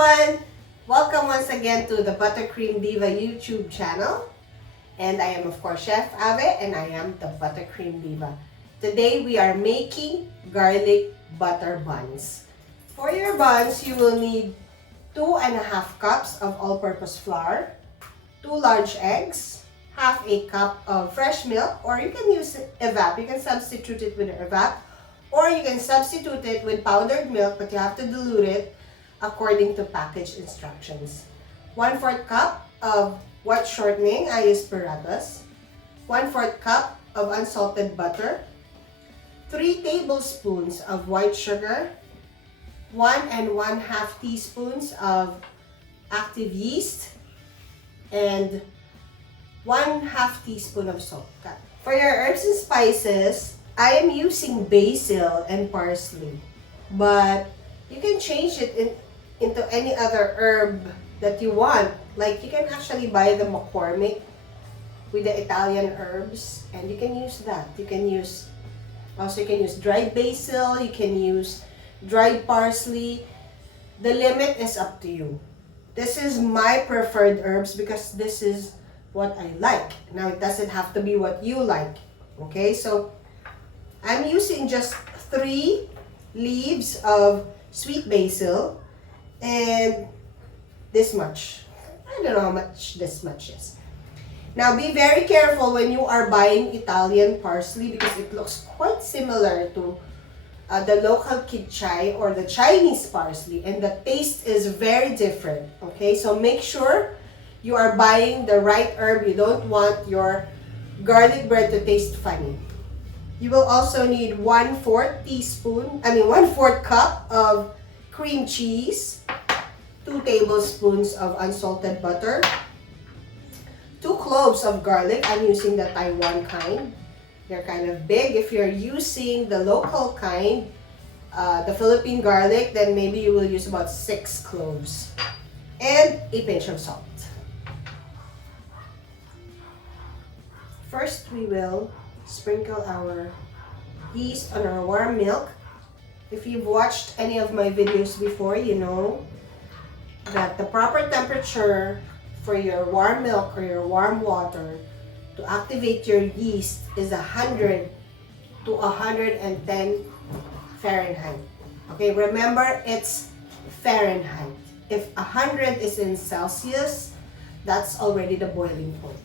everyone! Welcome once again to the Buttercream Diva YouTube channel. And I am of course Chef Ave and I am the Buttercream Diva. Today we are making garlic butter buns. For your buns, you will need 2.5 cups of all-purpose flour, 2 large eggs, half a cup of fresh milk, or you can use evap. You can substitute it with evap, or you can substitute it with powdered milk, but you have to dilute it according to package instructions. 1/4 cup of white shortening, I use Paragus. 1/4 cup of unsalted butter. 3 tablespoons of white sugar. 1 1/2 teaspoons of active yeast. And 1/2 teaspoon of salt. For your herbs and spices, I am using basil and parsley. But you can change it into any other herb that you want. Like you can actually buy the McCormick with the Italian herbs, and you can use that. You can use dried basil, you can use dried parsley. The limit is up to you. This is my preferred herbs because this is what I like. Now it doesn't have to be what you like. Okay, so I'm using just 3 leaves of sweet basil and this much. I don't know how much this much is. Now be very careful when you are buying Italian parsley because it looks quite similar to the local kitchai or the Chinese parsley, and the taste is very different. Okay, so make sure you are buying the right herb. You don't want your garlic bread to taste funny. You will also need 1/4 cup of cream cheese, 2 tablespoons of unsalted butter, 2 cloves of garlic. I'm using the Taiwan kind. They're kind of big. If you're using the local kind, the Philippine garlic, then maybe you will use about 6 cloves. And a pinch of salt. First, we will sprinkle our yeast on our warm milk. If you've watched any of my videos before, you know that the proper temperature for your warm milk or your warm water to activate your yeast is 100 to 110 Fahrenheit. Okay, remember it's Fahrenheit. If 100 is in Celsius, that's already the boiling point.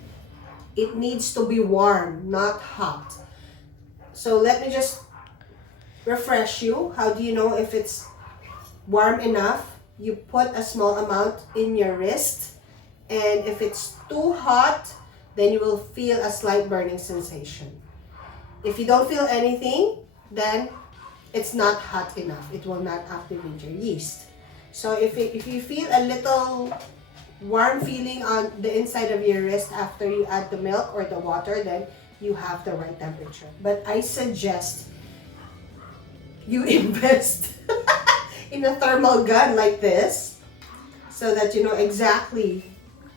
It needs to be warm, not hot. So let me just refresh you. How do you know if it's warm enough? You put a small amount in your wrist, and if it's too hot, then you will feel a slight burning sensation. If you don't feel anything, then it's not hot enough. It will not activate your yeast. So if you feel a little warm feeling on the inside of your wrist after you add the milk or the water, then you have the right temperature. But I suggest you invest in a thermal gun like this so that you know exactly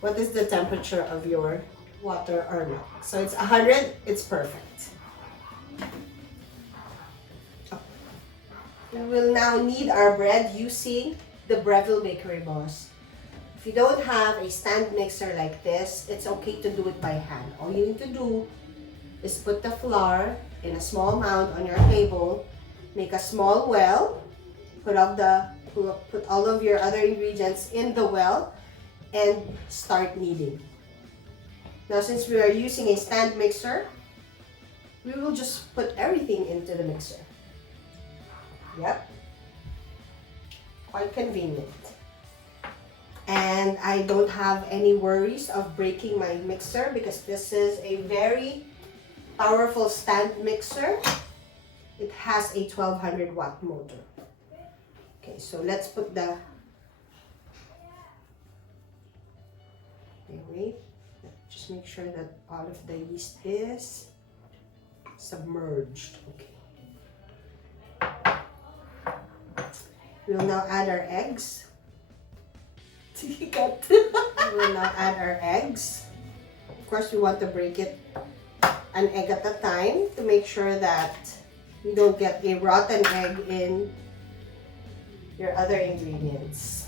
what is the temperature of your water or milk. So it's 100, it's perfect. We will now knead our bread using the Breville Bakery Boss. If you don't have a stand mixer like this, it's okay to do it by hand. All you need to do is put the flour in a small mound on your table, make a small well, put all of your other ingredients in the well, and start kneading. Now since we are using a stand mixer, we will just put everything into the mixer. Yep, quite convenient. And I don't have any worries of breaking my mixer because this is a very powerful stand mixer. It has a 1200 watt motor. Okay, so let's put the... Okay, wait. Just make sure that all of the yeast is submerged. Okay. We'll now add our eggs. We will now add our eggs. Of course, we want to break it an egg at a time to make sure that you don't get a rotten egg in your other ingredients.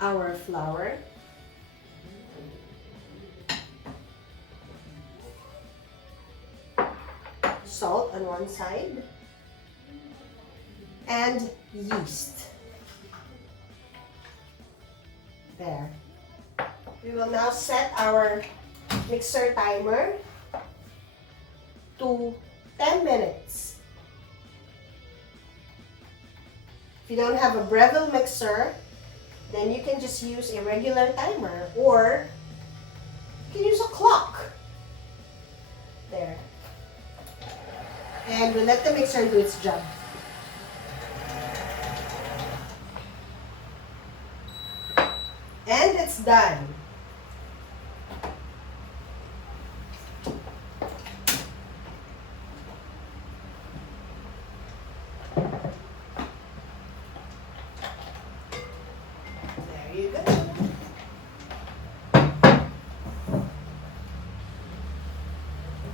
our flour. Salt on one side. And yeast. There. We will now set our mixer timer to 10 minutes. If you don't have a Breville mixer, then you can just use a regular timer, or you can use a clock. There. And we'll let the mixer do its job. And it's done. There you go.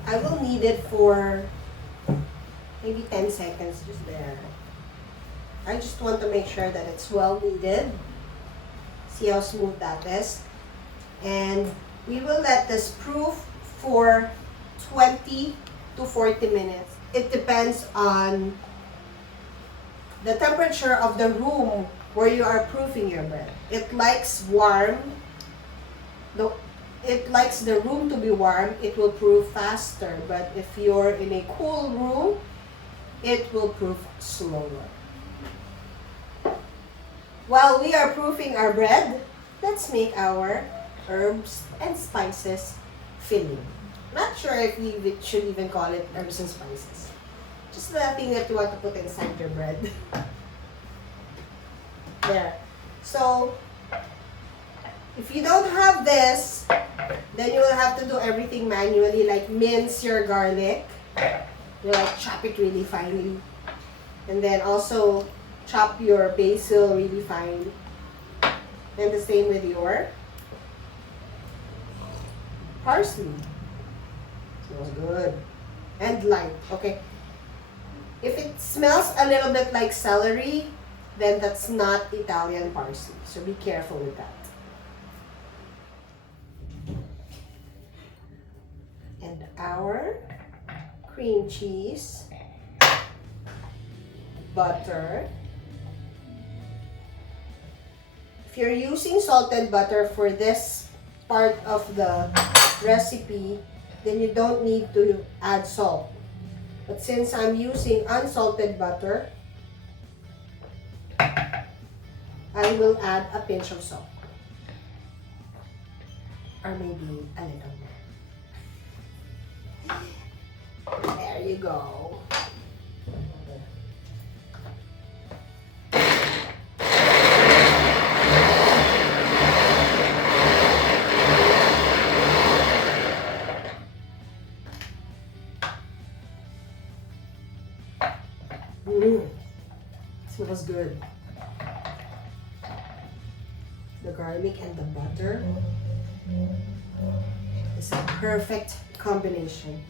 I will knead it for maybe 10 seconds, just there. I just want to make sure that it's well kneaded. See how smooth that is. And we will let this proof for 20 to 40 minutes. It depends on the temperature of the room where you are proofing your bread. It likes warm. It likes the room to be warm. It will proof faster. But if you're in a cool room, it will proof slower. While we are proofing our bread, let's make our herbs and spices filling. Not sure if we should even call it herbs and spices. Just the thing that you want to put inside your bread. There. So, if you don't have this, then you will have to do everything manually, like mince your garlic. You like chop it really finely. And then also chop your basil really fine. And the same with your parsley. Smells good. And light, okay? If it smells a little bit like celery, then that's not Italian parsley. So be careful with that. And our cream cheese, butter. If you're using salted butter for this part of the recipe, then you don't need to add salt. But since I'm using unsalted butter, I will add a pinch of salt. Or maybe a little more. There you go. Smells good. The garlic and the butter is a perfect combination.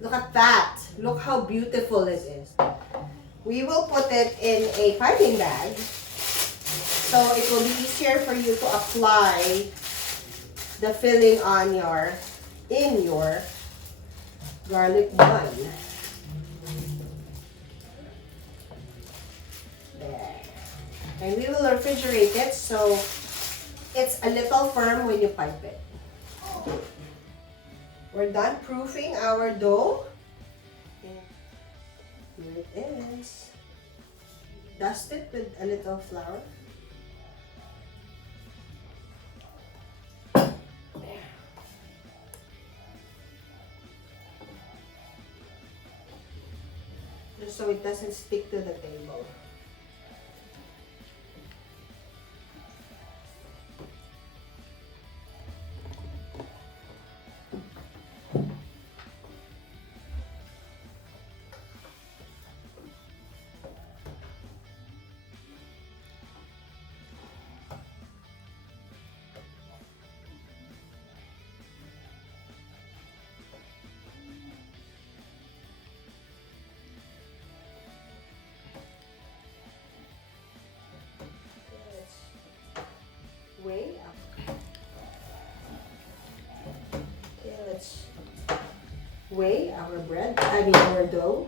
Look at that. Look how beautiful it is. We will put it in a piping bag so it will be easier for you to apply the filling on in your garlic bun. There. And we will refrigerate it so it's a little firm when you pipe it. We're done proofing our dough. And here it is. Dust it with a little flour. There. Just so it doesn't stick to the table. weigh our bread, I mean our dough.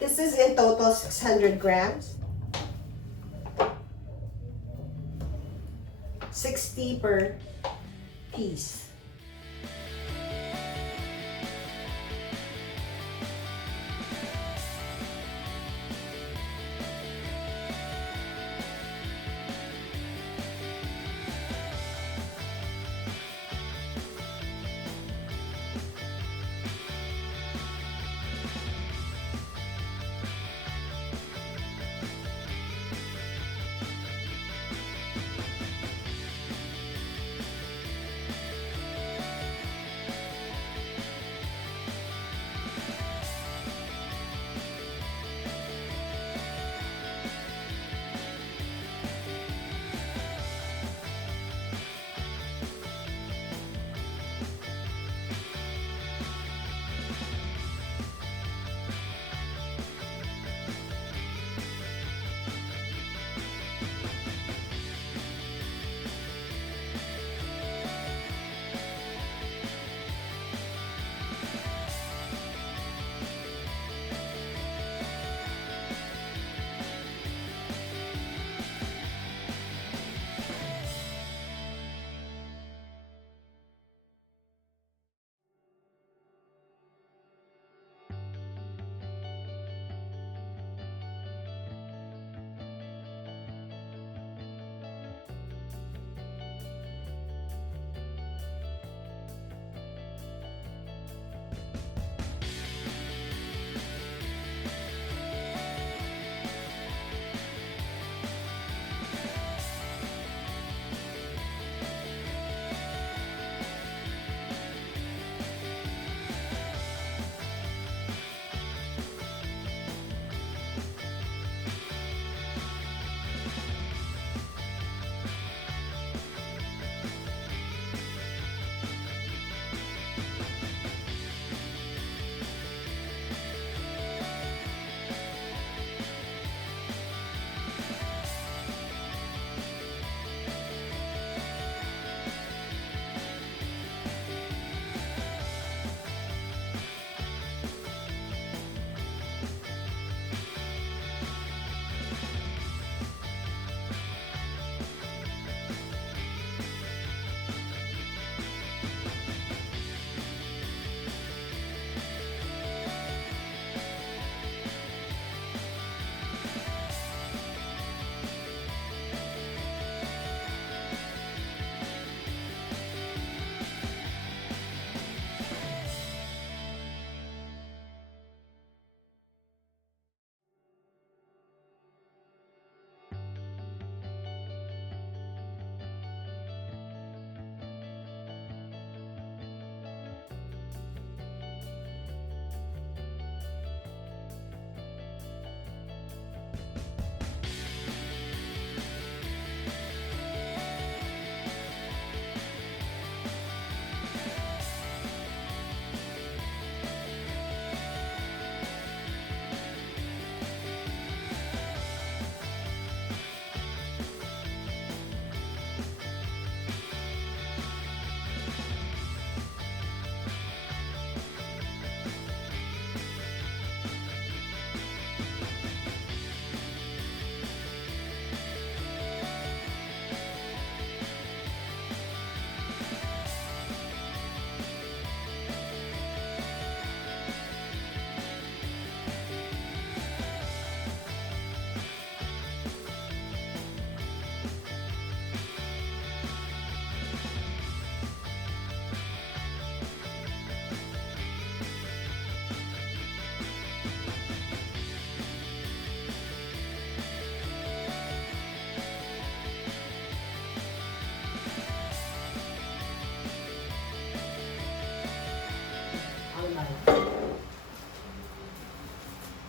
This is in total 600 grams. 60 per piece.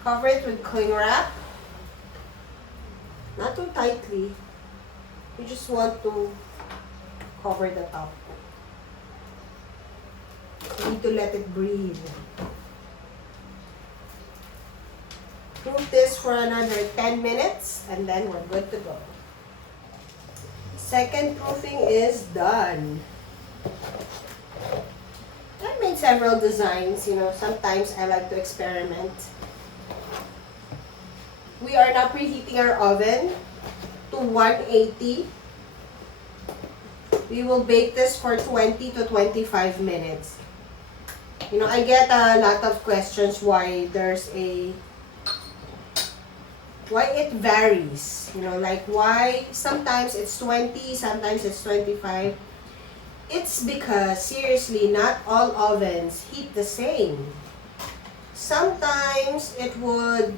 Cover it with cling wrap. Not too tightly. You just want to cover the top. You need to let it breathe. proof this for another 10 minutes and then we're good to go. Second proofing is done. I made several designs, you know, sometimes I like to experiment. We are now preheating our oven to 180. We will bake this for 20 to 25 minutes. You know, I get a lot of questions why it varies. You know, like why sometimes it's 20, sometimes it's 25. It's because, seriously, not all ovens heat the same. Sometimes it would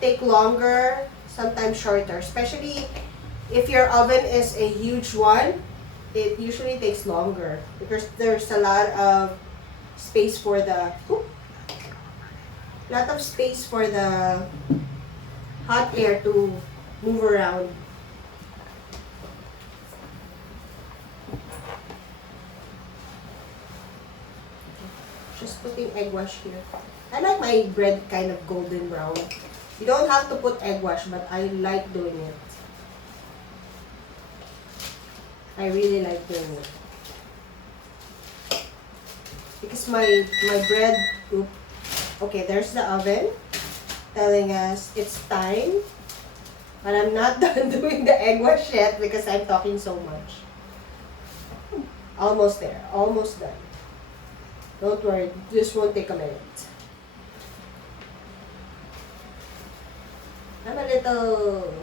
take longer, sometimes shorter. Especially if your oven is a huge one, it usually takes longer because there's a lot of space for the hot air to move around. Just putting egg wash here. I like my bread kind of golden brown. You don't have to put egg wash, but I like doing it. I really like doing it. Because my bread, okay, there's the oven telling us it's time. But I'm not done doing the egg wash yet because I'm talking so much. Almost there, almost done. Don't worry, this won't take a minute. I'm a little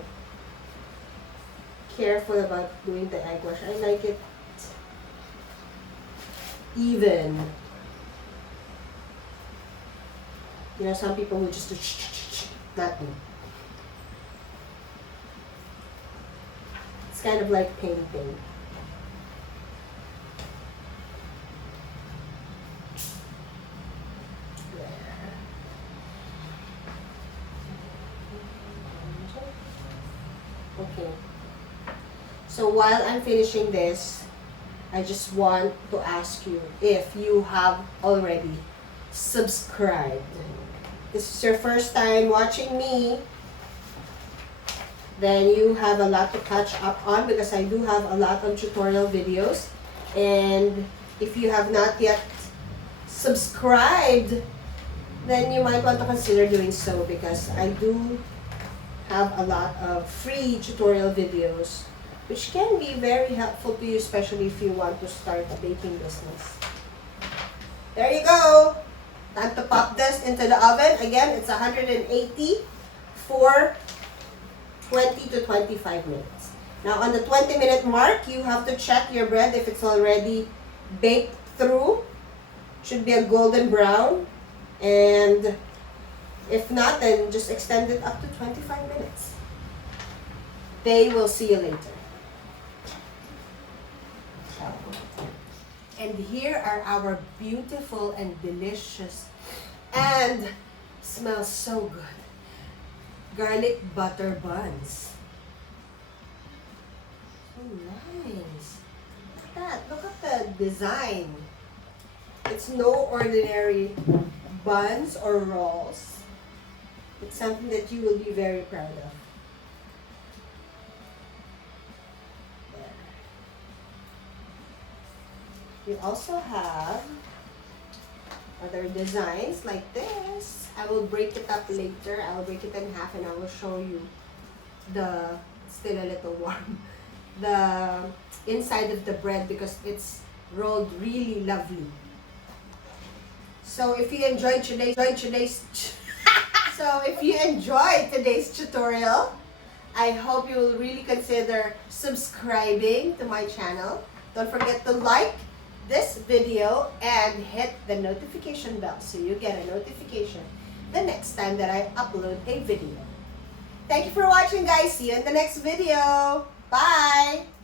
careful about doing the egg wash. I like it even. You know, some people will just do not me. It's kind of like painting. Okay. So while I'm finishing this, I just want to ask you if you have already subscribed. This is your first time watching me, then you have a lot to catch up on because I do have a lot of tutorial videos. And if you have not yet subscribed, then you might want to consider doing so because I do have a lot of free tutorial videos which can be very helpful to you, especially if you want to start a baking business. There you go! Time to pop this into the oven. Again, it's 180 for 20 to 25 minutes. Now, on the 20-minute mark, you have to check your bread if it's already baked through. Should be a golden brown. And if not, then just extend it up to 25 minutes. They will see you later. And here are our beautiful and delicious and smells so good garlic butter buns. So nice. Look at that. Look at the design. It's no ordinary buns or rolls. It's something that you will be very proud of. We also have other designs like this. I will break it up later. I will break it in half and I will show you the, still a little warm, the inside of the bread because it's rolled really lovely. So if you enjoyed today's tutorial, I hope you will really consider subscribing to my channel. Don't forget to like this video and hit the notification bell so you get a notification the next time that I upload a video. Thank you for watching, guys. See you in the next video. Bye!